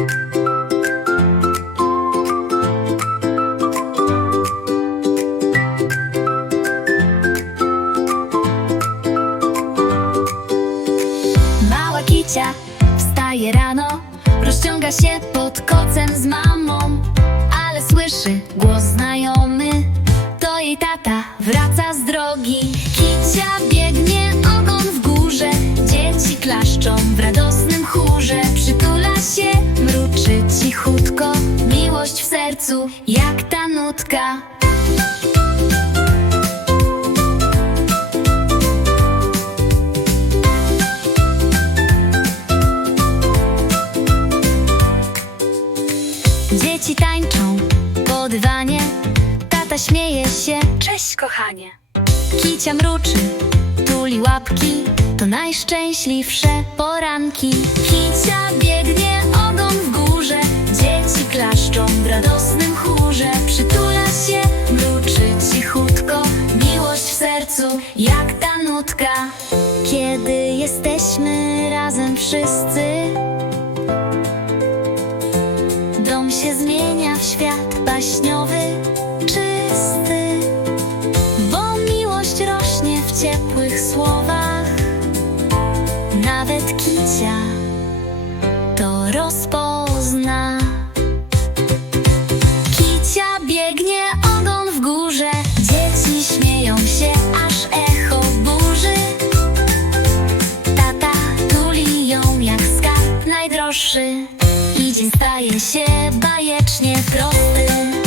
Mała kicia wstaje rano, rozciąga się pod kocem z mamą, ale słyszy głos znajomy. To jej tata wraca z drogi. Sercu, jak ta nutka. Dzieci tańczą po dywanie, tata śmieje się. Cześć, kochanie. Kicia mruczy, tuli łapki, to najszczęśliwsze poranki. Kicia biegnie, sercu, jak ta nutka. Kiedy jesteśmy razem wszyscy, Dom się zmienia w świat baśniowy, czysty, bo miłość rośnie w ciepłych słowach. Nawet kicia to rozpozna. I dzień staje się bajecznie prosty